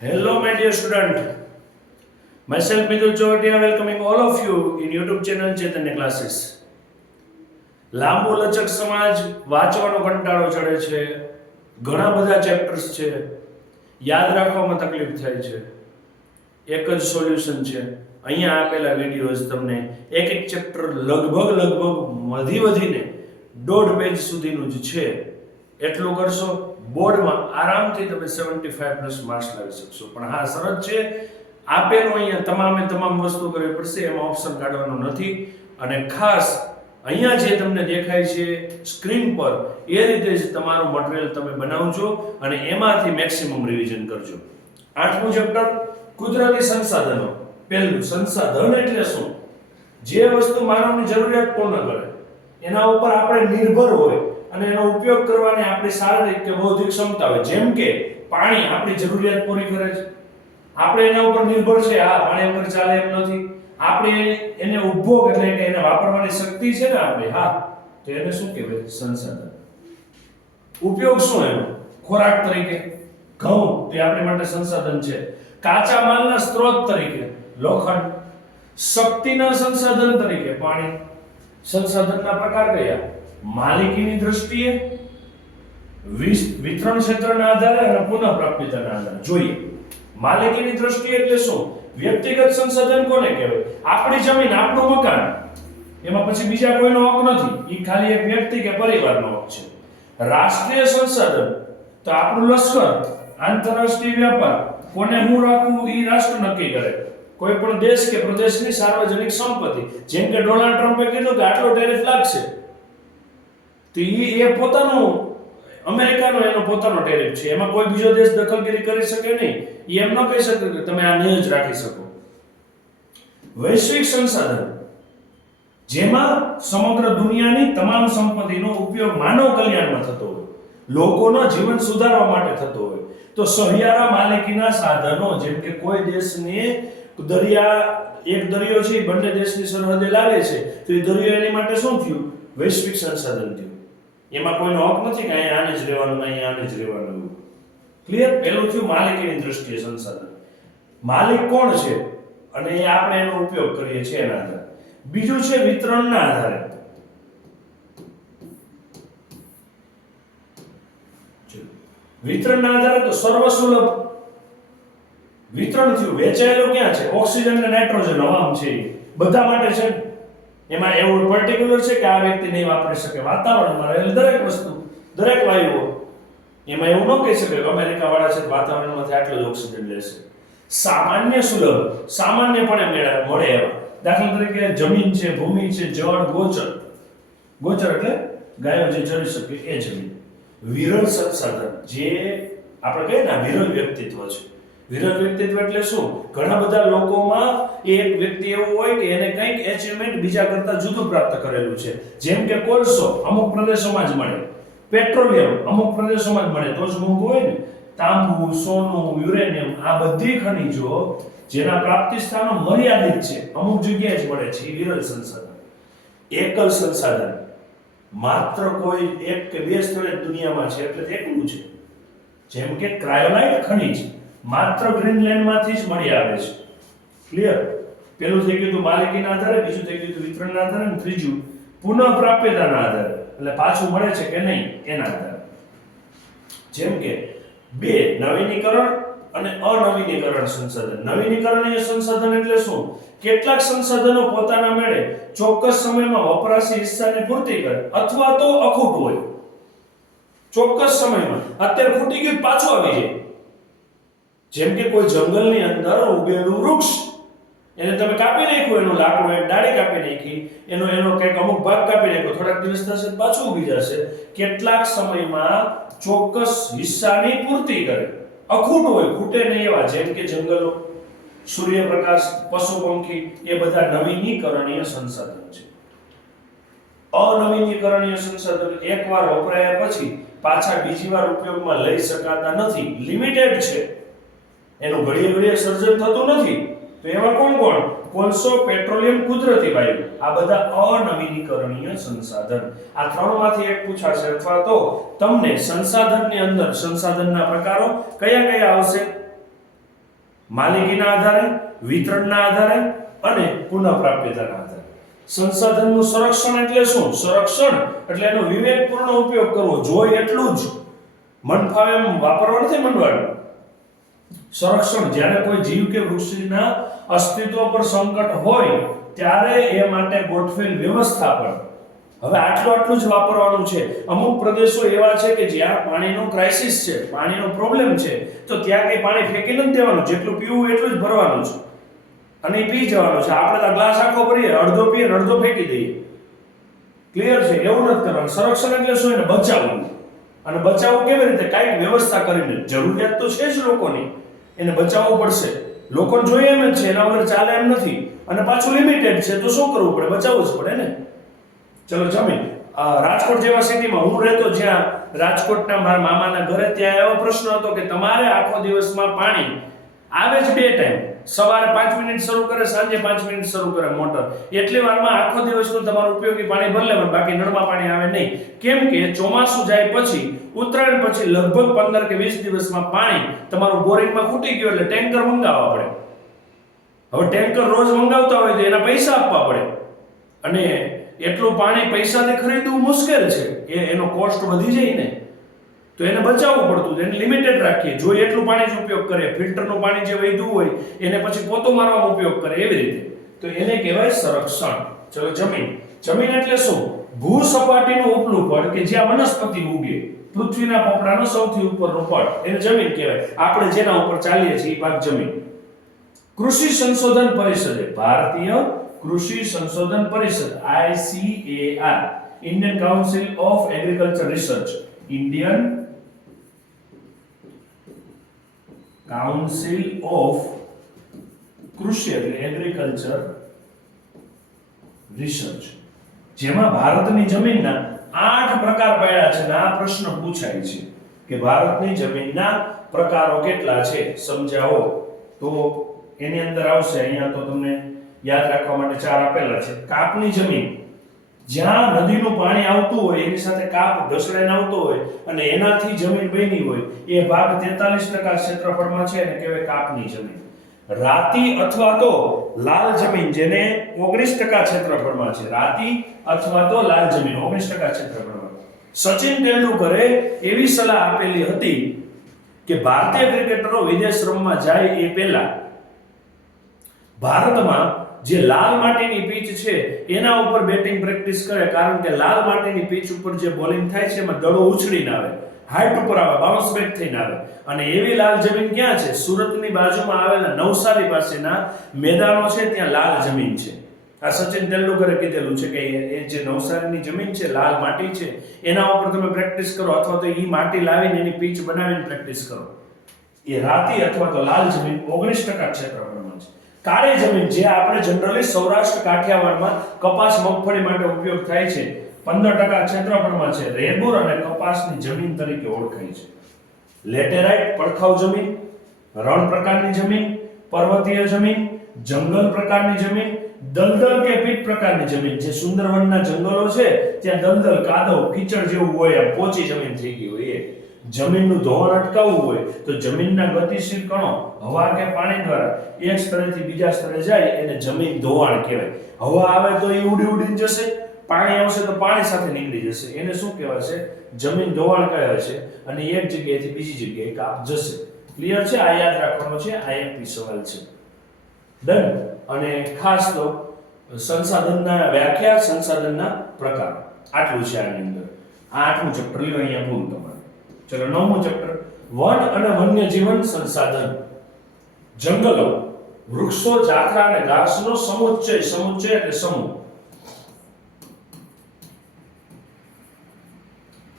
Hello, my dear student. Myself Midul Chovatia welcoming all of you in YouTube channel Chaitanya Classes. લાંબુ લચક સમાજ વાંચવાનો કંટાળો ચડે છે, ઘણા બધા ચેપ્ટર્સ છે, યાદ રાખવામાં તકલીફ થાય છે. એક જ સોલ્યુશન છે. અહીંયા આપેલા વિડીયોઝ તમને એક એક ચેપ્ટર લગભગ વધીને 1.5 પેજ સુધીનું જ છે. એટલું કરશો બોર્ડમાં આરામથી તમે 75+ માર્ક્સ લાવી શકશો. પણ હા, શરત છે આપેલું અહીંયા તમામ વસ્તુ કરવી પડશે, એમાં ઓપ્શન કાઢવાનો નથી. અને ખાસ અહીંયા જે તમને દેખાય છે સ્ક્રીન પર એ રીતે જ તમારું મટીરીયલ તમે બનાવજો અને એમાંથી મેક્સિમમ રિવિઝન કરજો. 8મું ચેપ્ટર કુદરતી સંસાધનો. પહેલું, સંસાધન એટલે શું? જે વસ્તુ માનવની જરૂરિયાત પૂર્ણ કરે, એના ઉપર આપણે નિર્ભર હોય અને એનો ઉપયોગ કરવાની આપણી શારીરિક કે બૌદ્ધિક ક્ષમતા હોય. જેમ કે પાણી આપણી જરૂરિયાત પૂરી કરે છે, આપણે એના ઉપર નિર્ભર છે. હા, પાણી વગર ચાલે એમ નથી. આપણે એને ઉપભોગ એટલે કે એને વાપરવાની શક્તિ છે ને આપણે, હા, તો એને શું કહેવાય? સંસાધન. ઉપયોગ શું એનો? ખોરાક તરીકે ઘઉં તે આપણી માટે સંસાધન છે. કાચા માલના સ્ત્રોત તરીકે લોખંડ. શક્તિના સંસાધન તરીકે પાણી. સંસાધનના પ્રકાર કયા? માલિકીની દ્રષ્ટિએ, વિતરણ ક્ષેત્રના આધારે અને પુનઃપ્રાપ્યતાના આધારે. જોઈએ માલિકીની દ્રષ્ટિએ એટલે શું? વ્યક્તિગત સંસાધન કોને કહેવાય? આપણી જમીન, આપણું મકાન, એમાં પછી બીજા કોઈનો હક નથી. એ ખાલી એક વ્યક્તિ કે પરિવારનો હક છે. રાષ્ટ્રીય સંસાધન તો આપણું લશ્કર, આંતરરાષ્ટ્રીય વ્યાપાર, કોને હું રાખવું એ રાષ્ટ્ર નક્કી કરે. કોઈ પણ દેશ કે પ્રદેશની સાર્વજનિક સંપત્તિ, જેમ કે ડોનાલ્ડ ટ્રમ્પે કીધું કે આટલો ટેરિફ લાગશે, તો એ પોતાનું, અમેરિકાનો એનો પોતાનો ટેરિફ છે, એમાં કોઈ બીજો દેશ દખલગીરી કરી શકે નહીં. એ એમ ન કહી શકે કે તમે આ નહીં જ રાખી શકો. વૈશ્વિક સંસાધન, જેમાં સમગ્ર દુનિયાની તમામ સંપત્તિનો ઉપયોગ માનવ કલ્યાણમાં થતો હોય, લોકોના જીવન સુધારવા માટે થતો હોય. તો સહિયારા માલિકીના સાધનો, જેમ કે કોઈ દેશને એક દરિયો છે, બંને દેશની સરહદે લાગે છે, તો એ દરિયો એની માટે શું થયું? વૈશ્વિક સંસાધન થયું. એમાં કોઈનો હક નથી કે અહીંયા આને જ રહેવાનું, અહીંયા આને જ રહેવાનું. ક્લિયર? પહેલું થયું માલિકીની દ્રષ્ટિએ સંસાધન. માલિક કોણ છે અને એ આપણે એનો ઉપયોગ કરીએ છીએ એના આધારે. બીજું છે વિતરણના આધારે. વિતરણના આધારે તો સર્વસુલભ વિતરણ થયું. વેચાયેલો ક્યાં છે? ઓક્સિજન અને નાઇટ્રોજન હવામાં છે, બધા માટે છે. એમાં એવું પર્ટિક્યુલર છે કે આ વ્યક્તિ નહીં વાપરી શકે. વાતાવરણમાં રહેલ દરેક વસ્તુ, દરેક વાયુઓ, એમાં એવું ન કહી શકે કે અમેરિકા વાળા છે વાતાવરણમાંથી આટલો જ ઓક્સિજન લેશે. સામાન્ય સુલભ, સામાન્યપણે મળે એવા. દાખલા તરીકે જમીન છે, ભૂમિ છે, જળ, ગોચર. ગોચર એટલે ગાયો જે ચરી શકે એ જમીન. વિરલ સંસાધન, જે આપણે કહીએ ને વિરલ વ્યક્તિત્વ છે. વિરલ વ્યક્તિત્વ એટલે શું? ઘણા બધા લોકોમાં એક વ્યક્તિ એવો હોય કે એને કંઈક એચિવમેન્ટ બીજા કરતા જુદું પ્રાપ્ત કરેલું છે. જેમ કે કોલસો અમુક પ્રદેશોમાં જ મળે, પેટ્રોલિયમ અમુક પ્રદેશોમાં જ મળે તો જ મોંઘું હોય ને. તાંબુ, સોનું, યુરેનિયમ, આ બધી ખનિજો જેના પ્રાપ્તિ સ્થાનો મર્યાદિત છે, અમુક જગ્યાએ જ મળે છે. એ વિરલ સંસાધન. એકલ સંસાધન, માત્ર કોઈ એક કે બે સ્થળે દુનિયામાં છે એટલે એકલું છે. જેમ કે ક્રાયોલાઇટ ખનિજ માત્ર ગ્રીનલેન્ડમાંથી જ મળી આવે છે. ક્લિયર? પેલું થઈ ગયું માલિકીના આધારે, બીજું થઈ ગયું વિતરણના આધારે, અને ત્રીજું પુનઃપ્રાપ્યતાના આધારે, એટલે પાછું મળે છે કે નહીં એના આધારે. જેમ કે બે, નવીનીકરણ અને અનવીનીકરણ સંસાધન. નવીનીકરણીય સંસાધન એટલે શું? કેટલાક સંસાધનો પોતાના મેળે ચોક્કસ સમયમાં વપરાશી હિસ્સાની પૂર્તિ કરે અથવા તો અખૂટ હોય. ચોક્કસ સમયમાં અત્યારે ખૂટી ગયું પાછું આવી જાય. જેમ કે કોઈ જંગલની અંદર ઉગેલું વૃક્ષ, એને તમે કાપી નાખ્યું, એનું લાકડું, એક ડાળી કાપી નાખી, એનો કંઈક અમુક ભાગ કાપી નાખ્યો, થોડાક દિવસ થશે પાછું ઉગી જશે. કેટલાક સમયમાં ચોક્કસ હિસ્સાની પૂર્તિ કરે, અખૂટ હોય, ખૂટે નહીં એવા. જેમ કે જંગલો, સૂર્યપ્રકાશ, પશુ પંખી, એ બધા નવીનીકરણીય સંસાધન છે. અનવીનીકરણીય સંસાધન એકવાર વપરાયા પછી પાછા બીજી વાર ઉપયોગમાં લઈ શકાતા નથી, લિમિટેડ છે, એનું ઘડીએ સર્જન થતું નથી. તો એવા કોણ? કોલસો, પેટ્રોલિયમ, કુદરતી વાયુ, આ બધા અનવીનીકરણીય સંસાધન. આ ત્રણમાંથી એક પૂછાશે, અથવા તો તમને સંસાધનની અંદર સંસાધનના પ્રકારો કયા આવશે માલિકીના આધારે, વિતરણના આધારે અને પુનઃપ્રાપ્યતાના આધારે. સંસાધનનું સંરક્ષણ એટલે શું? સંરક્ષણ એટલે એનો વિવેકપૂર્ણ ઉપયોગ કરવો, જોઈએ એટલું જ, મન ફાવે એમ વાપરવા નથી માંડવાનું. સંરક્ષણ જ્યારે કોઈ જીવ કે વૃક્ષના અસ્તિત્વ પર સંકટ હોય ત્યારે એ માટે ગોઠવેલ વ્યવસ્થાપન. હવે આટલું જ વાપરવાનું છે. અમુક પ્રદેશો એવા છે કે જ્યાં પાણીનો ક્રાઇસિસ છે, પાણીનો પ્રોબ્લેમ છે, તો ત્યાં કઈ પાણી ફેંકી નથી દેવાનું, જેટલું પીવું એટલું જ ભરવાનું છે અને એ પી જવાનું છે. આપણે તો ગ્લાસ આખો ભરીએ, અડધો પીએ ને અડધો ફેંકી દઈએ. ક્લિયર છે? એવું નથી કરવાનું. સંરક્ષણ એટલે શું? એને બચાવવું. અને બચાવવું કેવી રીતે? કાંઈક વ્યવસ્થા કરીને. જરૂરિયાત તો છે જ લોકોની, એને બચાવવું પડશે. લોકોને જોઈએ એમ જ છે, એના વગર ચાલે એમ નથી. અને પાછું લિમિટેડ છે, તો શું કરવું પડે? બચાવવું જ પડે ને. ચલો જમીન. રાજકોટ જેવા સિટીમાં હું રહેતો, જ્યાં રાજકોટના મારા મામાના ઘરે, ત્યાં એવો પ્રશ્ન હતો કે તમારે આખો દિવસમાં પાણી આવે જ 2 ટાઈમ. સવારે 5 મિનિટ શરૂ કરે, સાંજે 5 મિનિટ શરૂ કરે મોટર. એટલી વારમાં આખો દિવસનું તમારું ઉપયોગી પાણી ભરી લેવાનું, બાકી નળમાં પાણી આવે નહીં. કેમ કે ચોમાસું જાય પછી, ઉત્તરાયણ પછી લગભગ 15 કે 20 દિવસમાં પાણી તમારું બોરિંગમાં ખૂટી ગયું, એટલે ટેન્કર મંગાવવા પડે. હવે ટેન્કર રોજ મંગાવતા હોય તો એના પૈસા આપવા પડે, અને એટલું પાણી પૈસાથી ખરીદવું મુશ્કેલ છે. એનો કોસ્ટ વધી જાય ને, તો એને બચાવવું પડતું, એને લિમિટેડ રાખીએ. જો એટલું પાણી જ ઉપયોગ કરે, ફિલ્ટરનું પાણી જે વધ્યું હોય એને પછી પોતો મારવાનો ઉપયોગ કરે, એવી રીતે. તો એને કહેવાય સંરક્ષણ. ચલો જમીન. જમીન એટલે શું? ભૂસપાટીનું ઉપલું પડ કે જ્યાં વનસ્પતિ ઉગે, પૃથ્વીના પોપડાનો સૌથી ઉપરનો પડ, એને જમીન કહેવાય. આપણે જેના ઉપર ચાલીએ છીએ એ ભાગ જમીન. કૃષિ સંશોધન પરિષદે, ભારતીય કૃષિ સંશોધન પરિષદ, ICAR, Indian council of agriculture research, Indian council of કૃષિ એટલે એગ્રીકલ્ચર રિસર્ચ, જેમાં ભારતની જમીનના 8 પ્રકાર પાડ્યા છે. અને આ પ્રશ્ન પૂછાય છે કે ભારતની જમીનના પ્રકારો કેટલા છે, સમજાવો. તો એની અંદર આવશે, અહીંયા તો તમને યાદ રાખવા માટે 4 આપેલા છે. કાપની જમીન, જ્યાં નદીનું પાણી આવતું હોય એની સાથે કાપ ઘસડાઈને આવતો હોય અને એનાથી જમીન બની હોય, એ ભાગ 43% ક્ષેત્રફળમાં છે, એને કહેવાય કાપની જમીન. રાતી અથવા તો લાલ જમીન, જેને 19% ક્ષેત્રફળમાં છે. રાતી અથવા તો લાલ જમીન 19% ક્ષેત્રફળમાં. સચિન તેંડુલકરે એવી સલાહ આપેલી હતી કે ભારતીય ક્રિકેટરો વિદેશ રમવા જાય એ પહેલા ભારતમાં જે લાલ માટીની પીચ છે એના ઉપર બેટિંગ પ્રેક્ટિસ કરે, કારણ કે લાલ માટીની પીચ ઉપર જે બોલિંગ થાય છે એમાં દડો ઉછળીને આવે, હાઈટ ઉપર આવે, બાઉન્સ બેક થઈને આવે. અને એવી લાલ જમીન ક્યાં છે? સુરતની બાજુમાં આવેલા નવસારી પાસેના મેદાનો છે, ત્યાં લાલ જમીન છે. આ સચિન તેંડુલકરે કીધેલું છે કે એ જે નવસારીની જમીન છે, લાલ માટી છે, એના ઉપર તમે પ્રેક્ટિસ કરો, અથવા તો એ માટી લાવીને એની પીચ બનાવીને પ્રેક્ટિસ કરો. એ રાતી અથવા તો લાલ જમીન 19% ક્ષેત્રફળમાં છે. કાળી જમીન, જે આપણે જનરલી સૌરાષ્ટ્ર કાઠિયાવાડમાં કપાસ મગફળી માટે ઉપયોગ થાય છે, 15% ક્ષેત્રફળમાં છે. રેગુર અને કપાસની જમીન તરીકે ઓળખાય છે. લેટેરાઇટ પડખાવ જમીન, રણ પ્રકારની જમીન, પર્વતીય જમીન, જંગલ પ્રકારની જમીન, દલદલ કે પીટ પ્રકારની જમીન, જે સુંદરવનના જંગલો છે ત્યાં દલદલ, કાદવ, કીચડ જેવું હોય, આમ પોચી જમીન થઈ ગઈ હોય. એ જમીનનું ધોવાણ અટકાવવું હોય તો જમીનના ગતિશીલ કણો હવા કે પાણી દ્વારા એક સ્થળેથી બીજા સ્થળે જાય, એને જમીન ધોવાણ કહેવાય. હવા આવે તો એ ઉડીને જશે, પાણી આવશે તો પાણી સાથે નીકળી જશે, એને શું કહેવાય? જમીન ધોવાણ કહેવાય છે. અને એક જગ્યાએથી બીજી જગ્યાએ કાપ જશે. ક્લિયર છે? આ યાદ રાખવાનું છે, IMP સવાલ છે. ડન. અને ખાસ તો સંસાધનના વ્યાખ્યા, સંસાધનના પ્રકાર, આટલું છે આની અંદર. આ 8મું ચેપ્ટર લ્યો, અહીંયા પૂરું તમારે. ચલો 9મું ચેપ્ટર, વન અને વન્યજીવન સંસાધન. જંગલો, વૃક્ષો, ઝાકરા અને ઘાસનો સમુચ્ચય. સમુચ્ચય એટલે સમૂહ.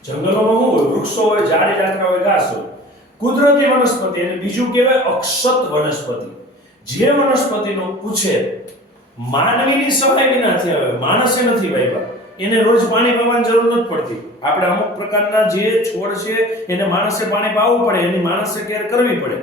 જંગલોમાં શું હોય? વૃક્ષો હોય, ઝાડી ઝાકરા હોય, ઘાસ હોય. કુદરતી વનસ્પતિ, અને બીજું કહેવાય અક્ષત વનસ્પતિ. જે વનસ્પતિનો ઉછેર માનવીની સહાય વિનાથી આવે, માણસે નથી વાવ્યા, એને રોજ પાણી પાવાની જરૂર નથી પડતી. આપણે અમુક પ્રકારના જે છોડ છે એને માણસે પાણી પાવવું પડે, એની માણસે કેર કરવી પડે.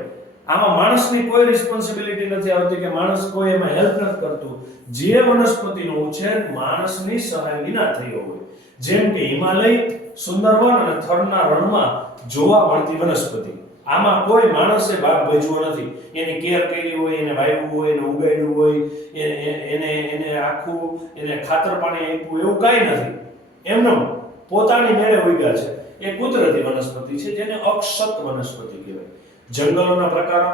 આમાં માણસની કોઈ રિસ્પોન્સિબિલિટી નથી આવતી કે માણસ કોઈ એમાં હેલ્પ નથી કરતું. જે વનસ્પતિનો ઉછેર માણસની સહાય વિના થયો હોય, જેમ કે હિમાલય, સુંદરવન અને થરના રણમાં જોવા મળતી વનસ્પતિ. આમાં કોઈ માણસે ભાગ ભજવો નથી. એની કેર કરી હોય, એને વાવ્યું હોય, એને ઉગાડ્યું હોય, એને આખું એને ખાતર પાણી આપ્યું, એવું કાંઈ નથી. એમનો પોતાની મેળે ઉગ્યા છે. એ કુદરતી વનસ્પતિ છે જેને અક્ષત વનસ્પતિ કહેવાય. જંગલોના પ્રકારો: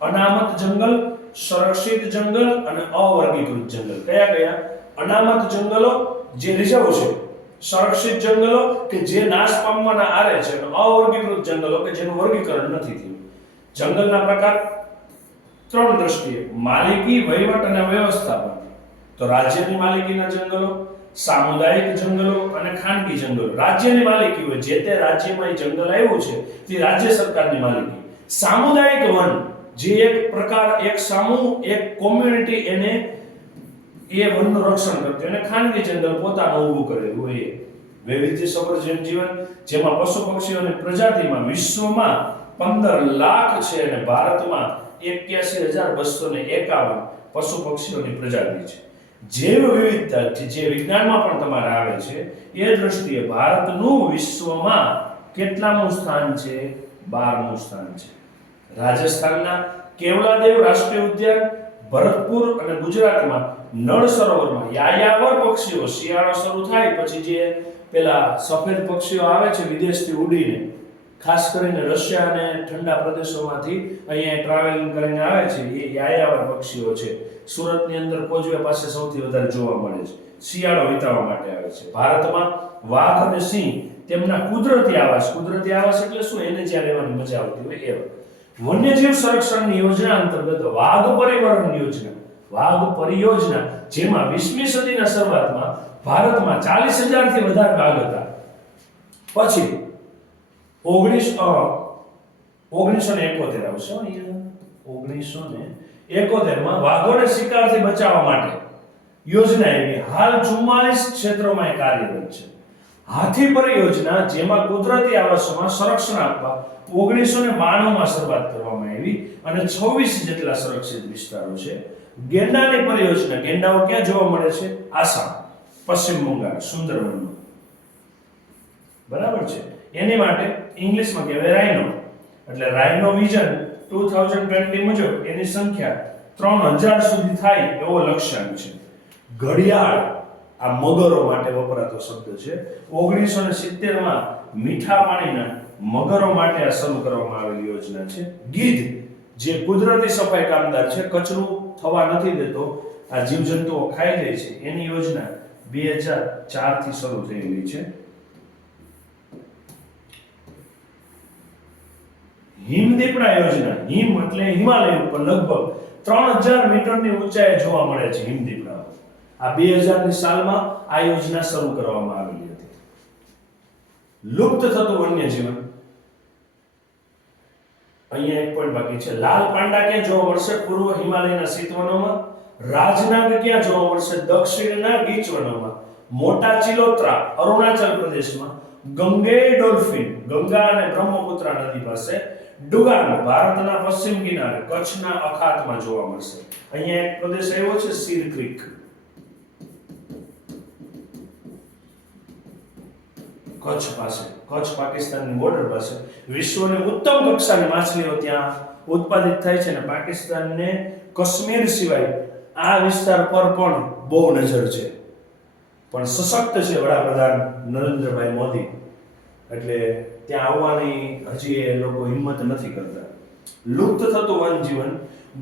અનામત જંગલ, સંરક્ષિત જંગલ અને અવર્ગીકૃત જંગલ. કયા કયા? અનામત જંગલો જે રિઝર્વ છે, સંરક્ષિત જંગલો કે જે નાશ પામવાના આરે છે, અને અવર્ગીકૃત જંગલો કે જેનું વર્ગીકરણ નથી થયું. જંગલના પ્રકાર ત્રણ દ્રષ્ટિએ: માલિકી, વહીવટ અને વ્યવસ્થાપન. તો રાજ્યની માલિકીના જંગલો, સામુદાયિક જંગલો અને ખાનગી જંગલો. રાજ્યની માલિકી હોય, જે તે રાજ્યમાં એ જંગલ આવ્યું છે તે રાજ્ય સરકારની માલિકી. સામુદાયિક વન, જે એક પ્રકાર, એક સમૂહ, એક કોમ્યુનિટી એને એ વનનું રક્ષણ કરતી, અને ખાનગી જંગલ પોતાનું ઊભું કરેલું હોય. વૈવિધ્યસભર જીવન, જેમાં પશુ પક્ષીઓની પ્રજાતિમાં વિશ્વમાં 15 લાખ છે અને ભારતમાં 81,251 પશુ પક્ષીઓની પ્રજાતિ છે. જૈવ વિવિધતા જે વિજ્ઞાનમાં પણ તમારે આવે છે, એ દ્રષ્ટિએ ભારતનું વિશ્વમાં કેટલામું સ્થાન છે? 12મું સ્થાન છે. રાજસ્થાનના કેવલાદેવ રાષ્ટ્રીય ઉદ્યાન, ભરતપુર અને ગુજરાતમાં નળ સરોવરમાં યાયાવર પક્ષીઓ શિયાળો શરૂ થાય પછી જે પેલા સફેદ પક્ષીઓ આવે છે વિદેશથી ઉડીને, ખાસ કરીને રશિયા અને ઠંડા પ્રદેશોમાંથી અહીંયા ટ્રાવેલિંગ કરીને આવે છે, એ યાયાવર પક્ષીઓ છે. સુરતની અંદર કોજવે પાસે સૌથી વધારે જોવા મળે છે. શિયાળો વિતાવવા માટે આવે છે. ભારતમાં વાઘ અને સિંહ તેમના કુદરતી આવાસ એટલે શું? એને જ્યાં રહેવાની મજા આવતી હોય એવા. વન્યજીવ સંરક્ષણની યોજના અંતર્ગત વાઘ પરિયોજના, જેમાં 20મી સદીના શરૂઆતમાં ભારતમાં 40,000 થી વધારે વાઘ હતા. પછી 1971 આવશે. અહીંયા 1971 માં વાઘોને શિકારથી બચાવવા માટે યોજના આવી. હાલ 44 ક્ષેત્રોમાં એ કાર્યરત છે. હાથી પરિયોજના, જેમાં કુદરતી આવાસોમાં સંરક્ષણ આપવા 1992 માં શરૂઆત કરવામાં આવી અને 26 જેટલા સંરક્ષિત વિસ્તારો છે. ગેંડાની પરિયોજના, ગેંડાઓ ક્યાં જોવા મળે છે? આસામ, પશ્ચિમ બંગાળ, સુંદરવનમાં. બરાબર છે. એની માટે ઇંગ્લિશમાં કહેવાય રાઇનો. એટલે રાઇનો વિઝન 2020 મુજબ એની સંખ્યા 3000 સુધી થાય એવો લક્ષ્યાંક છે. ઘડિયાળ, આ મગરો માટે વપરાતો શબ્દ છે. 1970 માં મીઠા પાણીના મગરો માટે આ શરૂ કરવામાં આવેલી યોજના છે. ગીધ, જે કુદરતી સફાઈ કામદાર છે, કચરું થવા નથી દેતો, આ જીવજંતુઓ ખાઈ જાય છે, એની યોજના 2004 થી શરૂ થયેલી છે. હિમદીપડા યોજના, હિમ એટલે હિમાલય ઉપર લગભગ 3000 મીટરની ઊંચાઈએ જોવા મળે છે હિમદીપડાઓ. આ 2000 ની સાલમાં આ યોજના શરૂ કરવામાં આવેલી હતી. લુપ્ત થતું વન્યજીવન, અહીંયા એક પોઈન્ટ બાકી છે. લાલ પાંડા ક્યાં જોવા મળશે? પૂર્વ હિમાલયના શીતવનોમાં. રાજનાગ ક્યાં જોવા મળશે? દક્ષિણના ગીચ વનોમાં. મોટા ચિલોત્રા અરુણાચલ પ્રદેશમાં. ગંગેય ડોલ્ફિન, ગંગા અને બ્રહ્મપુત્રા નદી પાસે. ડુગાન ભારતના પશ્ચિમ કિનારે કચ્છના અખાતમાં જોવા મળશે. અહીંયા એક પ્રદેશ આવ્યો છે સીર ક્રીક. કચ્છ પાસે, કચ્છ પાકિસ્તાનની બોર્ડર પાસે. વિશ્વની ઉત્તમ કક્ષાની માછલીઓ ત્યાં ઉત્પાદિત થાય છે અને પાકિસ્તાનને કાશ્મીર સિવાય આ વિસ્તાર પર પણ બહુ નજર છે. પણ સશક્ત છે વડાપ્રધાન નરેન્દ્રભાઈ મોદી, એટલે ત્યાં આવવાની હજી એ લોકો હિંમત નથી કરતા. લુપ્ત થતું વનજીવન,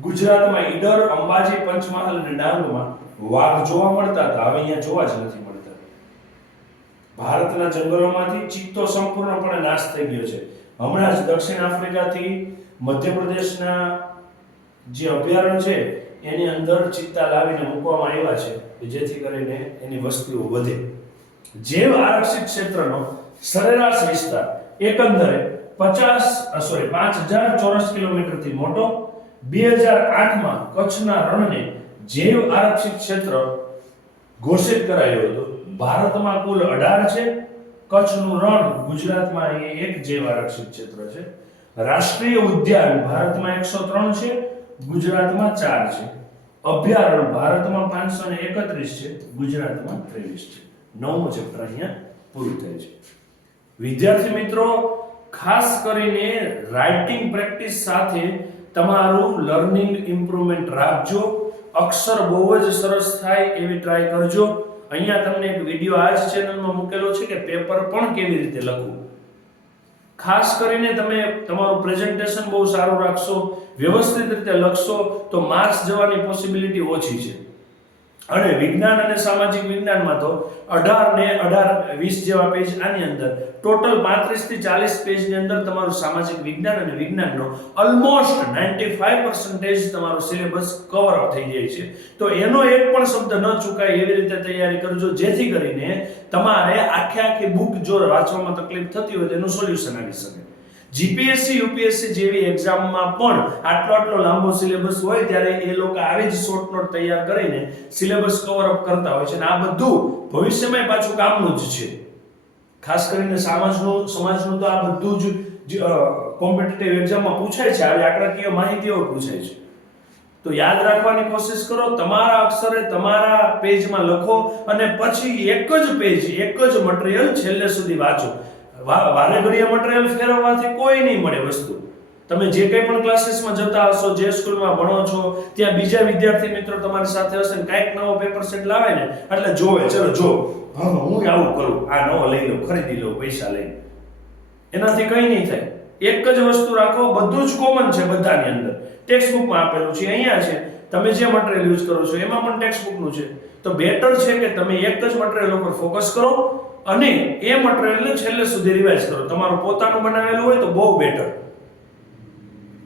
ગુજરાતમાં ઈડર, અંબાજી, પંચમહાલ અને ડાંગમાં વાઘ જોવા મળતા હતા, હવે અહીંયા જોવા જ નથી મળતા. ભારતના જંગલોમાંથી ચિત્તો સંપૂર્ણપણે નાશ થઈ ગયો છે. હમણાં જ દક્ષિણ આફ્રિકાથી મધ્યપ્રદેશના જે અભયારણ્ય છે એની અંદર ચિત્તા લાવીને મૂકવામાં આવ્યા છે જેથી કરીને એની વસ્તીઓ વધે. જૈવ આરક્ષિત ક્ષેત્રનો સરેરાશ વિસ્તાર એકંદરે 5000 ચોરસ કિલોમીટરથી મોટો. 2008 માં કચ્છના રણને જૈવ આરક્ષિત ક્ષેત્ર ઘોષિત કરાયો હતો. ભારતમાં કુલ 18 છે. કચ્છનું રણ ગુજરાતમાં એક જૈવ આરક્ષિત ક્ષેત્ર છે. રાષ્ટ્રીય ઉદ્યાન ભારતમાં 103 છે, ગુજરાતમાં 4 છે. અભયારણ્ય ભારતમાં 531 છે, ગુજરાતમાં 23 છે. 9મું ચેપ્ટર અહીંયા પૂરું થાય છે. વિદ્યાર્થી મિત્રો, ખાસ કરીને રાઇટિંગ પ્રેક્ટિસ સાથે તમારું લર્નિંગ ઇમ્પ્રુવમેન્ટ રાખજો. અક્ષર બહુ જ સરસ થાય એવી ટ્રાય કરજો. અહીંયા તમને એક વિડિયો આ જ ચેનલમાં મૂકેલો છે કે પેપર પણ કેવી રીતે લખવું. ખાસ કરીને તમે તમારું પ્રેઝન્ટેશન બહુ સારું રાખશો, વ્યવસ્થિત રીતે લખશો તો માર્ક્સ જવાની પોસિબિલિટી ઓછી છે. અને વિજ્ઞાન અને સામાજિક વિજ્ઞાનમાં તો 18 ને 18 20 જેવા પેજ આની અંદર ટોટલ 35 થી 40 પેજની અંદર તમારું સામાજિક વિજ્ઞાન અને વિજ્ઞાનનો ઓલમોસ્ટ 95% તમારું સિલેબસ કવર અપ થઈ જાય છે. તો એનો એક પણ શબ્દ ન ચૂકાય એવી રીતે તૈયારી કરજો, જેથી કરીને તમારે આખી બુક જો વાંચવામાં તકલીફ થતી હોય તો એનું સોલ્યુશન આવી શકે. જીપીએસસી યુપીએસસી જેવી એક્ઝામમાં પણ આટલો લાંબો સિલેબસ હોય ત્યારે એ લોકો આવી જ શોર્ટ નોટ તૈયાર કરીને સિલેબસ કવર અપ કરતા હોય છે. અને આ બધું ભવિષ્યમાં પાછું કામનું જ છે. ખાસ કરીને સમાજનું તો આ બધું જ કોમ્પિટિટિવ એક્ઝામમાં પૂછાય છે. આવી આંકડાકીય માહિતીઓ પૂછાય છે. તો યાદ રાખવાની કોશિશ કરો, તમારા અક્ષરે તમારા પેજમાં લખો અને પછી એક જ પેજ એક જ મટીરીયલ છેલ્લે સુધી વાંચો. વારે ઘડીએ મટીરીયલ ફેરવવાથી કોઈ નહીં મળે વસ્તુ. તમે જે કંઈ પણ ક્લાસીસમાં જતા હશો, જે સ્કૂલમાં ભણો છો, ત્યાં બીજા વિદ્યાર્થી મિત્રો તમારી સાથે હશે ને કાંઈક નવો પેપર સેટ લાવે ને એટલે જોવે, ચલો જો હું આવું કરું, આ નવો લઈ લઉં, ખરીદી લઉં પૈસા લઈને. એનાથી કંઈ નહીં થાય. એક જ વસ્તુ રાખો, બધું જ કોમન છે બધાની અંદર. ટેક્સ્ટ બુકમાં આપેલું છે, અહીંયા છે, તમે જે મટીરીયલ યુઝ કરો છો એમાં પણ ટેક્સ્ટ બુકનું છે. તો બેટર છે કે તમે એક જ મટીરીયલ ઉપર ફોકસ કરો અને એ મટીરીયલને છેલ્લે સુધી રિવાઇઝ કરો. તમારું પોતાનું બનાવેલું હોય તો બહુ બેટર.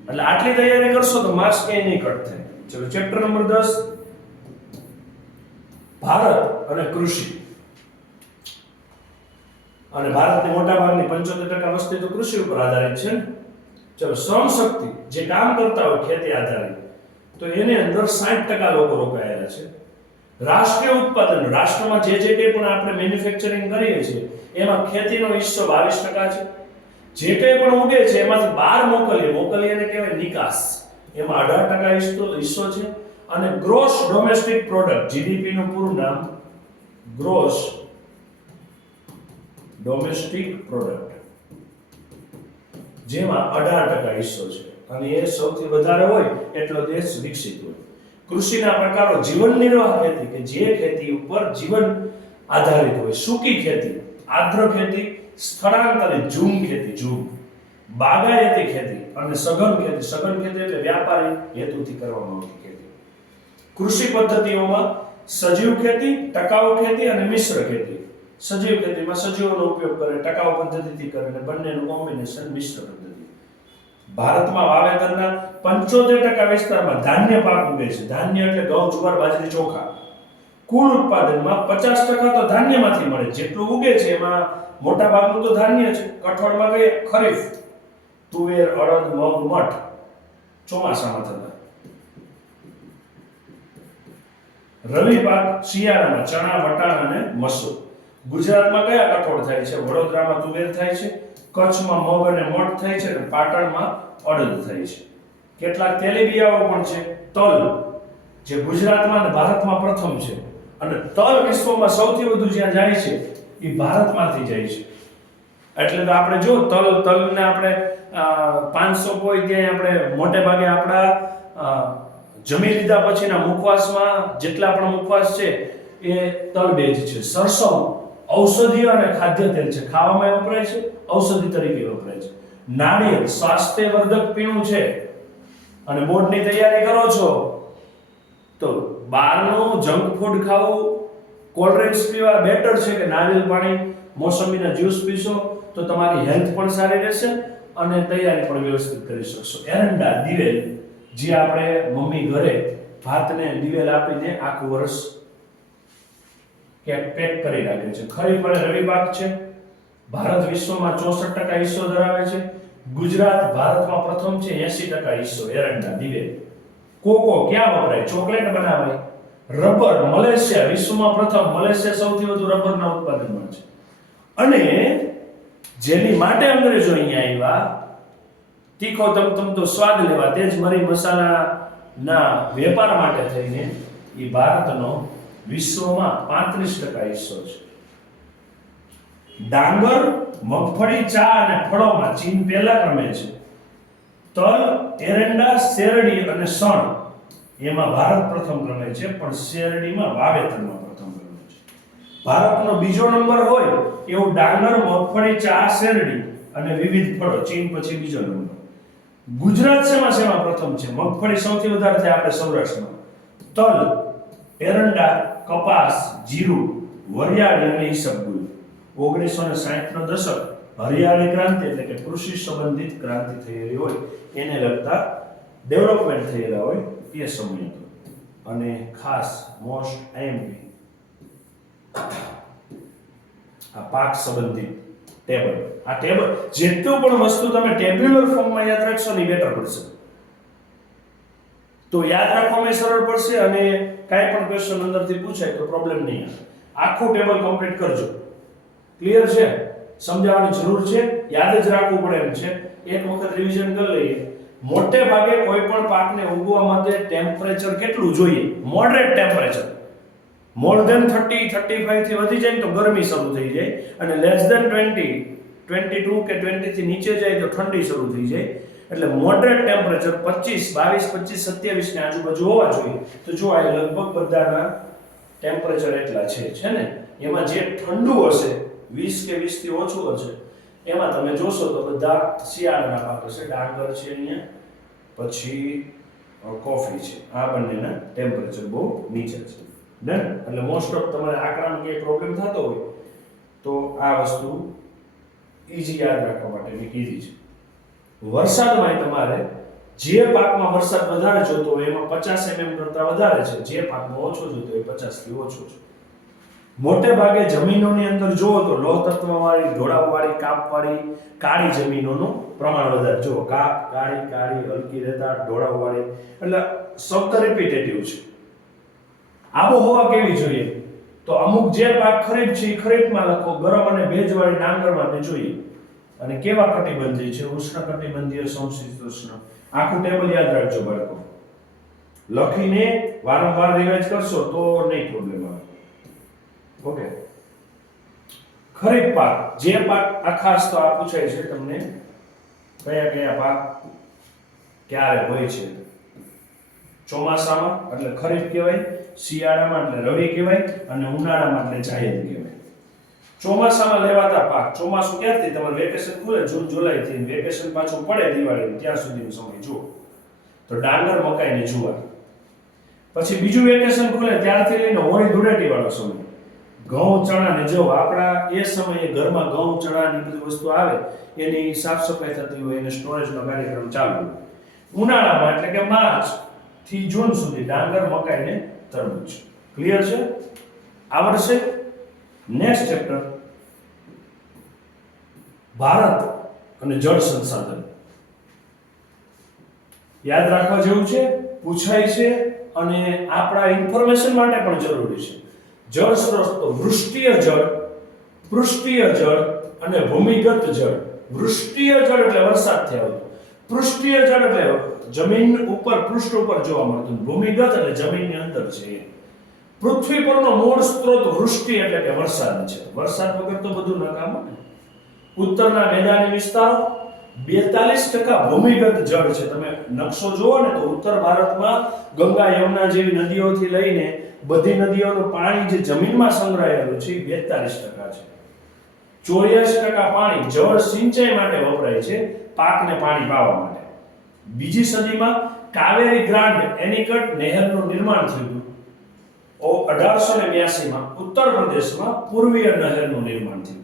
એટલે આટલી તૈયારી કરશો તો માર્ક્સ ક્યાંય નહીં કટ થાય. ચલો ચેપ્ટર નંબર 10, ભારત અને કૃષિ. અને ભારતની મોટા ભાગની 75% વસ્તી તો કૃષિ ઉપર આધારિત છે. ચલો શ્રમ શક્તિ જે કામ કરતા હોય ખેતી આધારિત, તો એની અંદર 60% લોકો રોકાયેલા છે. રાષ્ટ્રીય ઉત્પાદન, રાષ્ટ્રમાં જે કંઈ પણ આપણે મેન્યુફેક્ચરિંગ કરીએ છીએ એમાં ખેતીનો હિસ્સો 22% છે. જે કંઈ પણ ઉગે છે એમાંથી બહાર મોકલીએ એને કહેવાય નિકાસ, એમાં 18% હિસ્સો છે. અને ગ્રોસ ડોમેસ્ટિક પ્રોડક્ટ, જીડીપી નું પૂરું નામ ગ્રોસ ડોમેસ્ટિક પ્રોડક્ટ, જેમાં 18% હિસ્સો છે. અને એ સૌથી વધારે હોય એટલો દેશ વિકસિત હોય. કૃષિના પ્રકારો: જીવન નિર્વાહ ખેતી કે જે ખેતી ઉપર જીવન આધારિત હોય, સૂકી ખેતી, આર્દ્ર ખેતી, સ્થળાંતરિત ઝૂમ ખેતી, બાગાયતી ખેતી અને સઘન ખેતી. સઘન ખેતી એટલે વ્યાપારી હેતુથી કરવામાં આવતી ખેતી. કૃષિ પદ્ધતિઓમાં સજીવ ખેતી, ટકાઉ ખેતી અને મિશ્ર ખેતી. સજીવ ખેતીમાં સજીવોનો ઉપયોગ કરે, ટકાઉ પદ્ધતિથી કરે અને બંનેનું કોમ્બિનેશન મિશ્ર પદ્ધતિ. ભારતમાં વાવેતરના 75% વિસ્તારમાં ધાન્ય પાક ઉગે છે. ધાન્ય એટલે ઘઉં, જુવાર, બાજરી, ચોખા. કુલ ઉત્પાદનમાં 50% તો ધાન્યમાંથી મળે. જેટલું ઉગે છે એમાં મોટા ભાગનું તો ધાન્ય છે. કઠોળમાં કઈ ખરીફ, તુવેર, અડદ, મગ, મઠ ચોમાસામાં થતા. રવિ પાક શિયાળામાં ચણા, વટાણા અને મસૂર. ગુજરાતમાં કયા કઠોળ થાય છે? વડોદરામાં તુવેર થાય છે, કચ્છમાં મગ અને મઠ થાય છે અને પાટણમાં અડદ થાય છે. કેટલાક તેલીબિયાઓ પણ છે. તલ જે ગુજરાતમાં અને ભારતમાં પ્રથમ છે, અને તલ વિશ્વમાં સૌથી વધુ જ્યાં જાય છે એ ભારતમાંથી જાય છે. એટલે તો આપણે જો તલને આપણે 500 કોઈ ત્યાં આપણે મોટે ભાગે આપણા જમી લીધા પછીના મુખવાસમાં જેટલા પણ મુખવાસ છે એ તલ બેજ છે. સરસવ ઔષધીય અને ખાદ્ય તેલ છે, ખાવામાં વપરાય છે, ઔષધિ તરીકે વપરાય છે. નાળિયેર સ્વાસ્થ્યવર્ધક પીણું છે. અને બોર્ડની તૈયારી કરો છો તો બહારનું જંક ફૂડ ખાવું, કોલ્ડ ડ્રિંક્સ પીવા બેટર છે કે નારિયેળ પાણી, મોસંબીના જ્યુસ પીશો તો તમારી હેલ્થ પણ સારી રહેશે અને તૈયારી પણ વ્યવસ્થિત કરી શકશો. એરંડા, દિવેલ જે આપણે મમ્મી ઘરે ભાતને દિવેલ આપીને આખું વર્ષ પેક કરી રાખે છે. ખરીફ અને રવિ પાક છે. ભારત વિશ્વમાં 64% હિસ્સો ધરાવે છે. ગુજરાત ભારતમાં પ્રથમ છે, 80% હિસ્સો. એરંડા, દિવેલ. કોકો ક્યાં વપરાય? ચોકલેટ બનાવાય. રબર મલેશિયા વિશ્વમાં પ્રથમ. મલેશિયા સૌથી વધુ રબરના ઉત્પાદનમાં છે. અને જેની માટે અંગ્રેજો અહીંયા આવ્યા તીખો તમતમતો સ્વાદ લેવા, તે જ મરી મસાલાના વેપાર માટે થઈને એ ભારતનો વિશ્વમાં 35% હિસ્સો છે. ડાંગર, મગફળી, ચા અને ફળોમાં ચીન પહેલા ક્રમે છે. તલ, એરંડા, શેરડી અને શણ એમાં ભારત પ્રથમ ક્રમે છે, પણ શેરડીમાં વાવેતરમાં પ્રથમ ક્રમે છે. ભારતનો બીજો નંબર હોય એવું ડાંગર, મગફળી, ચા, શેરડી અને વિવિધ ફળો, ચીન પછી બીજો નંબર. ગુજરાત શેમાં પ્રથમ છે? મગફળી સૌથી વધારે છે આપણે સૌરાષ્ટ્રમાં, તલ, એરંડા, કપાસ, જીરું, વરિયાળી અને ઈસબગુલ. 1960 નો દશક હરિયાળી ક્રાંતિ એટલે કે કૃષિ સંબંધિત ક્રાંતિ થયેલી હોય એને લગતા ડેવલપમેન્ટ થયેલા હોય એ સમય હતો. અને ખાસ મોસ્ટ આઈએમપી આ પાક સંબંધિત ટેબલ, આ ટેબલ જેટલું પણ વસ્તુ તમે ટેબ્યુલર ફોર્મમાં યાદ રાખશો ને બેટર પડશે. તો યાદ રાખવામાં સરળ પડશે અને કાંઈ પણ ક્વેશ્ચન અંદરથી પૂછાય તો પ્રોબ્લેમ નહીં આવે. આખું ટેબલ કમ્પ્લીટ કરજો. ક્લિયર છે? સમજાવવાની જરૂર છે, યાદ જ રાખવું પડે એમ છે. એક વખત રિવિઝન કરી લઈએ. મોટે ભાગે કોઈ પણ પાકને ઉગવા માટે ટેમ્પરેચર કેટલું જોઈએ? Moderate temperature. મોર ધેન 30-35 થી વધી જાય તો ગરમી શરૂ થઈ જાય, અને લેસ ધેન 22 કે 20 થી નીચે જાય તો ઠંડી શરૂ થઈ જાય. એટલે મોડરેટ ટેમ્પરેચર 22, 27 ની આજુબાજુ હોવા જોઈએ. તો જો આ લગભગ બધાના ટેમ્પરેચર એટલા છે ને. એમાં જે ઠંડુ હશે 20 કે 20 થી ઓછું હશે એમાં તમે જોશો તો બધા શિયાળાના પાક હશે. ડાંગર છે અહીંયા, પછી કોફી છે. આ બંનેના ટેમ્પરેચર બહુ નીચે છે. ડન. એટલે મોસ્ટ ઓફ તમારે આંકડામાં કે પ્રોબ્લેમ થતો હોય તો આ વસ્તુ ઈઝી યાદ રાખવા માટેની કીધી છે. વરસાદમાં તમારે જે પાકમાં વરસાદ વધારે જોતો હોય એમાં 50 mm કરતા વધારે છે, જે પાકમાં ઓછો જોતો હોય 50 થી ઓછો છે. મોટે ભાગે જમીનોની અંદર જુઓ તો લોહ તત્વવાળી, ઢોળાવવાળી, કાપવાળી, કાળી જમીનોનું પ્રમાણ વધારે. જુઓ કાપ, કાળી, હલકી રેતાળ, ઢોળાવવાળી, એટલે શબ્દ રિપીટેટિવ છે. આબોહવા કેવી જોઈએ? તો અમુક જે પાક ખરીફ છે એ ખરીફમાં લખો, ગરમ અને ભેજવાળી ડાંગર માટે જોઈએ. અને કેવા કટિબંધીય છે? ઉષ્ણકટિબંધીય, સમશીતોષ્ણ. આખું ટેબલ યાદ રાખજો બાળકો. લખીને વારંવાર રિવાઇઝ કરશો તો નહીં પ્રોબ્લેમ આવે. ઓકે. ખરીફ પાક, જે પાક આ ખાસ તો આ પૂછાય છે તમને, કયા પાક ક્યારે હોય છે? ચોમાસામાં એટલે ખરીફ કહેવાય, શિયાળામાં એટલે રવિ કહેવાય, અને ઉનાળામાં એટલે જાયદ કહેવાય. ચોમાસામાં લેવાતા પાક. ચોમાસું ક્યારથી? તમારું વેકેશન ખુલે જૂન જુલાઈ થી, વેકેશન પાછું પડે દિવાળી ત્યાં સુધીનો સમય જુઓ તો ડાંગર, મકાઈ ને જુવાર. પછી બીજું વેકેશન ખુલે ત્યારથી લઈને હોળી ધૂળેટી વાળો સમય. ઘઉં, ચણા ને જવ. આપણા એ સમયે ઘરમાં ઘઉં, ચણા ની બધી વસ્તુ આવે એની સાફ સફાઈ થતી હોય, એને સ્ટોરેજનો કાર્યક્રમ ચાલુ હોય. ઉનાળામાં એટલે કે માર્ચ થી જૂન સુધી ડાંગર, મકાઈ ને તરબૂચ. ક્લિયર છે? આવડશે? નેક્સ્ટ ચેપ્ટર ભારત અને જળ સંસાધન. યાદ રાખવા જેવું છે, પૂછાય છે અને આપણા ઇન્ફોર્મેશન માટે પણ જરૂરી છે. જળ સ્ત્રોતો વૃષ્ટિય જળ, પૃષ્ઠીય જળ અને ભૂમિગત જળ. વૃષ્ટિય જળ એટલે વરસાદથી આવતું, પૃષ્ઠીય જળ એટલે જમીન ઉપર, પૃષ્ઠ ઉપર જોવા મળતું, ભૂમિગત એટલે જમીનની અંદર છે. પૃથ્વી પરનો મૂળ સ્ત્રોત વૃષ્ટિ એટલે કે વરસાદ છે. વરસાદ વગર તો બધું નકામું ને. ઉત્તરના મેદાની વિસ્તારો 42% ભૂમિગત જળ છે. તમે નકશો જુઓ ને તો ઉત્તર ભારતમાં ગંગા, યમુના જેવી નદીઓથી લઈને બધી નદીઓનું પાણી જે જમીનમાં સંગ્રહાયેલું છે એ 42% છે. 84% પાણી જળ સિંચાઈ માટે વપરાય છે, પાકને પાણી પાવા માટે. બીજી સદીમાં કાવેરી ગ્રાન્ડ એનિકટ નહેરનું નિર્માણ થયું. 1882માં ઉત્તર પ્રદેશમાં પૂર્વીય નહેરનું નિર્માણ થયું.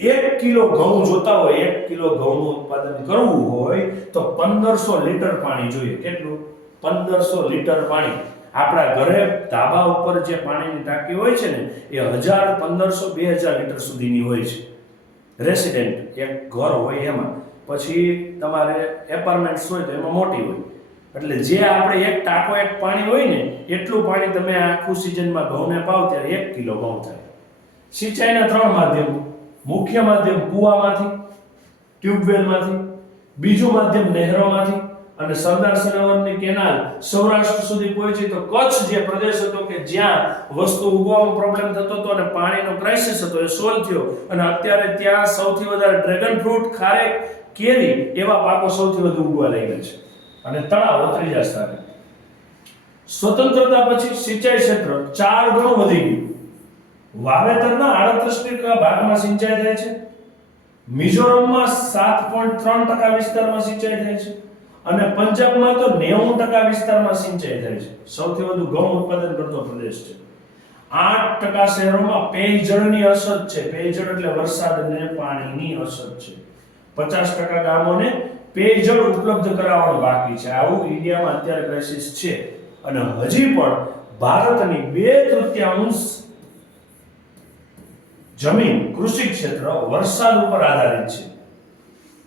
1 કિલો ઘઉં જોતા હોય, 1 કિલો ઘઉંનું ઉત્પાદન કરવું હોય તો 1500 લીટર પાણી જોઈએ. કેટલું? 1500 લીટર પાણી. આપણા ઘરે ધાબા ઉપર જે પાણીની ટાંકી હોય છે ને એ 1000, 1500, 2000 લીટર સુધીની હોય છે. રેસિડેન્ટ એક ઘર હોય એમાં. પછી તમારે એપાર્ટમેન્ટ્સ હોય તો એમાં મોટી હોય. એટલે જે આપણે એક ટાંકો એક પાણી હોય ને એટલું પાણી તમે આખું સિઝનમાં ઘઉંને પાવ ત્યારે 1 કિલો ઘઉં થાય. સિંચાઈના 3 માધ્યમ. મુખ્ય માધ્યમ કૂવામાંથી, ટ્યુબવેલમાંથી. બીજું માધ્યમ નહેરોમાંથી. અને સરદાર સરોવરની કેનાલ સૌરાષ્ટ્ર સુધી પહોંચી તો કચ્છ જે પ્રદેશ હતો કે જ્યાં વસ્તુ ઉગવામાં પ્રોબ્લેમ થતો હતો અને પાણીનો ક્રાઇસિસ હતો એ સોલ્વ થયો અને અત્યારે ત્યાં સૌથી વધારે ડ્રેગન ફ્રૂટ, ખારેક, કેરી એવા પાકો સૌથી વધુ ઉગવા લાગ્યા છે અને તળાવ ત્રીજા સ્થાને. સ્વતંત્રતા પછી સિંચાઈ ક્ષેત્ર 4 ગણું વધી ગયું. વાવેતરના 38% ભાગમાં સિંચાઈ થાય છે. મિઝોરમમાં 7.3% વિસ્તારમાં સિંચાઈ થાય છે અને પંજાબમાં તો 90% વિસ્તારમાં સિંચાઈ થાય છે. સૌથી વધુ ઘઉં ઉત્પાદન કરતો પ્રદેશ છે. 8% શહેરોમાં પેયજળની અછત છે. પેયજળ એટલે વરસાદ અને પાણીની અછત છે. 50% ગામોને પેયજળ ઉપલબ્ધ કરાવવાનું બાકી છે. આવું ઇન્ડિયામાં અત્યારે ક્રાઇસિસ છે અને હજી પણ ભારતની 2/3 જમીન કૃષિ ક્ષેત્ર વરસાદ ઉપર આધારિત છે.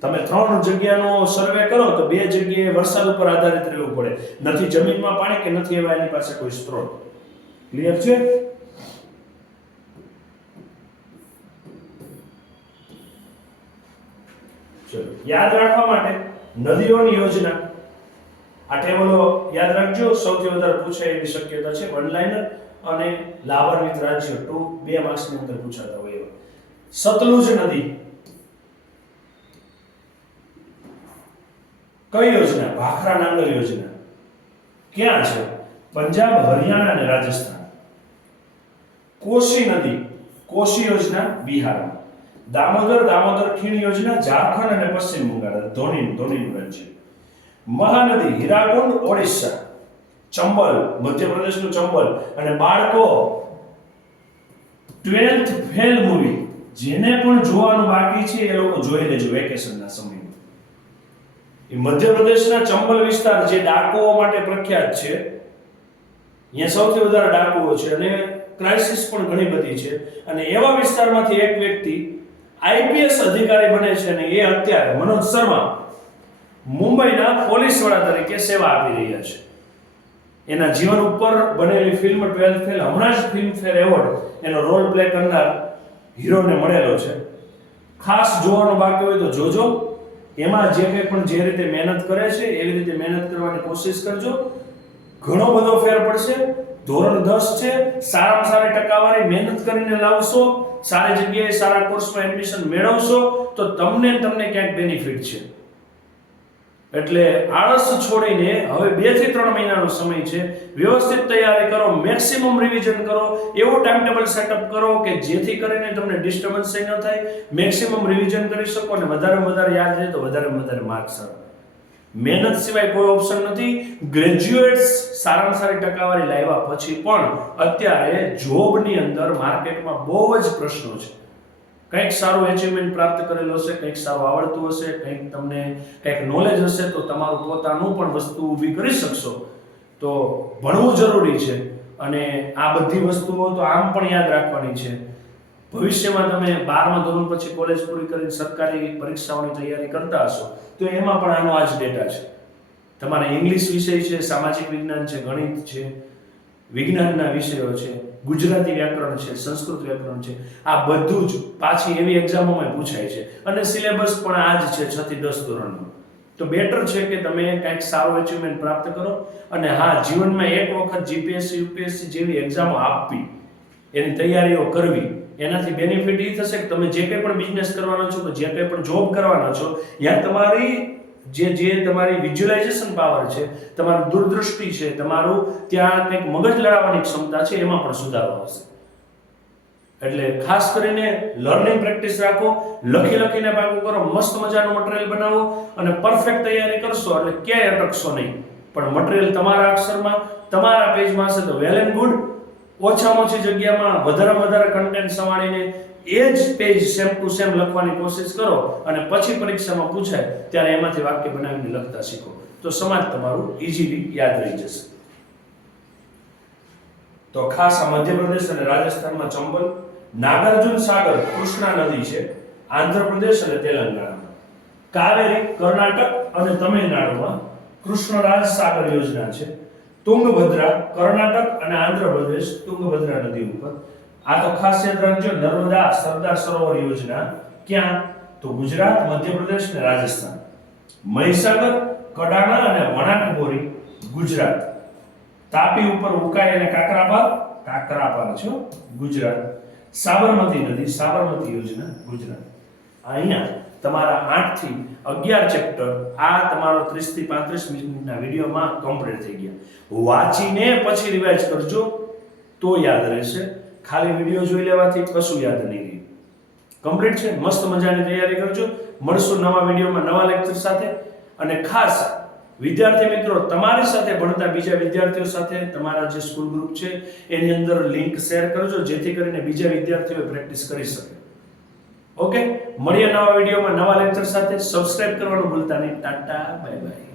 તમે 3 જગ્યાનો સર્વે કરો તો 2 જગ્યાએ વરસાદ ઉપર આધારિત રહેવું પડે. નથી જમીનમાં પાણી કે નથી એવા એની પાસે કોઈ સ્ત્રોત. ક્લિયર છે? ચલો યાદ રાખવા માટે નદીઓની યોજના આ ટેબલો યાદ રાખજો. સૌથી વધારે પૂછાય એવી શક્યતા છે. વન લાઇનર અને લાભાન્વિત રાજ્યો 2 માર્ક્સની અંદર પૂછાતા હોય એવા. સતલુજ નદી કઈ યોજના? ભાખરા નાંગલ યોજના. ક્યાં છે? પંજાબ, હરિયાણા અને રાજસ્થાન. કોસી નદી, કોસી યોજના બિહારમાં. દામોદર ખીણ યોજના ઝારખંડ અને પશ્ચિમ બંગાળ. ધોનીનું રાજ્ય. મહાનદી હીરાકુંડ ઓડિશા. ચંબલ મધ્યપ્રદેશનું ચંબલ. અને બાળકો 12th ફેલ મૂવી જેને પણ જોવાનું બાકી છે એ લોકો જોઈ લેજો વેકેશનના સમયમાં. એ મધ્યપ્રદેશના ચંબલ વિસ્તાર જે ડાકુઓ માટે પ્રખ્યાત છે. અહીંયા સૌથી વધારે ડાકુઓ છે અને ક્રાઇસિસ પણ ઘણી બધી છે અને એવા વિસ્તારમાંથી એક વ્યક્તિ આઈપીએસ અધિકારી બને છે અને એ અત્યારે મનોજ શર્મા મુંબઈના પોલીસ વડા તરીકે સેવા આપી રહ્યા છે. એના જીવન ઉપર બનેલી ફિલ્મ 12th ફેલ હમણાં જ ફિલ્મફેર એવોર્ડ એનો રોલ પ્લે કરનાર હીરોને મળેલો છે. ખાસ જોવાનું બાકી હોય તો જોજો. એમાં જે કંઈ પણ જે રીતે મહેનત કરે છે એવી રીતે મહેનત કરવાની કોશિશ કરજો. ઘણો બધો ફેર પડશે. ધોરણ 10 છે, સારામાં સારી ટકાવારી મહેનત કરીને લાવશો, સારી જગ્યાએ સારા કોર્સમાં એડમિશન મેળવશો તો તમને ક્યાંક બેનિફિટ છે. એટલે આળસ છોડીને હવે 2 થી 3 મહિનાનો સમય છે. વ્યવસ્થિત તૈયારી કરો, મેક્સિમમ રિવિઝન કરો, એવો ટાઈમ ટેબલ સેટઅપ કરો કે જેથી કરીને તમને ડિસ્ટર્બન્સ ન થાય, મેક્સિમમ રિવિઝન કરી શકો અને વધારે યાદ રહે તો વધારે માર્ક્સ આવે. મહેનત સિવાય કોઈ ઓપ્શન નથી. ગ્રેજ્યુએટ્સ સારામાં સારી ટકાવારી લાવ્યા પછી પણ અત્યારે જોબની અંદર માર્કેટમાં બહુ જ પ્રશ્નો છે. કંઈક સારું એચિવમેન્ટ પ્રાપ્ત કરેલું હશે, કંઈક સારું આવડતું હશે, તમને કંઈક નોલેજ હશે તો તમારું પોતાનું પણ વસ્તુ ઊભી કરી શકશો. તો ભણવું જરૂરી છે અને આ બધી વસ્તુઓ તો આમ પણ યાદ રાખવાની છે. ભવિષ્યમાં તમે 12મા ધોરણ પછી કોલેજ પૂરી કરીને સરકારી પરીક્ષાઓની તૈયારી કરતા હશો તો એમાં પણ આનો આ જ ડેટા છે. તમારે ઇંગ્લિશ વિષય છે, સામાજિક વિજ્ઞાન છે, ગણિત છે, વિજ્ઞાનના વિષયો છે, ગુજરાતી વ્યાકરણ છે, સંસ્કૃત વ્યાકરણ છે, આ બધું જ પાછી એવી એક્ઝામોમાં પૂછાય છે અને સિલેબસ પણ આ જ છે 6 થી 10 ધોરણનો. તો બેટર છે કે તમે કંઈક સારું અચીવમેન્ટ પ્રાપ્ત કરો અને હા, જીવનમાં એક વખત જીપીએસસી યુપીએસસી જેવી એક્ઝામો આપવી, એની તૈયારીઓ કરવી. એનાથી બેનિફિટ એ થશે કે તમે જે કંઈ પણ બિઝનેસ કરવાનો છો કે જે કંઈ પણ જોબ કરવાનો છો, યા તમારી જે તમારી વિઝ્યુઅલાઇઝેશન પાવર છે, તમારી દૂરદૃષ્ટિ છે, તમારું ત્યાં કંઈક મગજ લડાવવાની ક્ષમતા છે, એમાં પણ સુધારો આવશે. એટલે ખાસ કરીને લર્નિંગ પ્રેક્ટિસ રાખો, લખીને પાકું કરો, મસ્ત મજાનું મટીરીયલ બનાવો અને પરફેક્ટ તૈયારી કરશો એટલે ક્યાંય અટકશો નહીં. પણ મટીરીયલ તમારા અક્ષરમાં, તમારા પેજમાં હશે તો વેલ એન્ડ ગુડ. ઓછામાં ઓછી જગ્યામાં વધારે કન્ટેન્ટ સમાવીને એ જ પેજ સેમ ટુ સેમ લખવાની કોશિશ કરો અને પછી પરીક્ષામાં પૂછાય ત્યારે એમાંથી વાક્ય બનાવીને લખતા શીખો તો સમાજ તમારું ઇઝીલી યાદ રહી જશે. તો ખાસ આ મધ્યપ્રદેશ અને રાજસ્થાનમાં ચંબલ, નાગાર્જુન સાગર કૃષ્ણા નદી છે આંધ્રપ્રદેશ અને તેલંગાણામાં, કાવેરી કર્ણાટક અને તમિલનાડુમાં કૃષ્ણરાજ સાગર યોજના છે, તુંગભદ્રા કર્ણાટક અને આંધ્રપ્રદેશ તુંગભદ્રા નદી ઉપર. આ તો ખાસ યાદ રાખજો. નર્મદા સરદાર સરોવર યોજના ક્યાં? તો ગુજરાત, મધ્યપ્રદેશ અને રાજસ્થાન. મહીસાગર કડાણા અને વણાટ બોરી ગુજરાત. તાપી ઉપર ઉકાઈ અને કાકરાપાર છે ગુજરાત. સાબરમતી નદી સાબરમતી યોજના ગુજરાત. અહીંયા તમારા 8 થી 11 ચેપ્ટર આ તમારો 30 થી 35 મિનિટના વિડીયોમાં કમ્પ્લીટ થઈ ગયા. વાંચીને પછી રિવાઇઝ કરજો તો યાદ રહેશે. ખાલી વિડીયો જોઈ લેવાથી કશું યાદ નહીં રહે. કમ્પ્લીટ છે. મસ્ત મજાની તૈયારી કરજો. મળશું નવા વિડીયોમાં નવા લેક્ચર સાથે. અને ખાસ વિદ્યાર્થી મિત્રો, તમારી સાથે ભણતા બીજા વિદ્યાર્થીઓ સાથે તમારા જે સ્કૂલ ગ્રુપ છે એની અંદર લિંક શેર કરજો, જેથી કરીને બીજા વિદ્યાર્થીઓ પ્રેક્ટિસ કરી શકે. ઓકે, મળીએ નવા વિડીયોમાં નવા લેક્ચર સાથે. સબસ્ક્રાઇબ કરવાનું ભૂલતા નહીં. Tata, bye bye.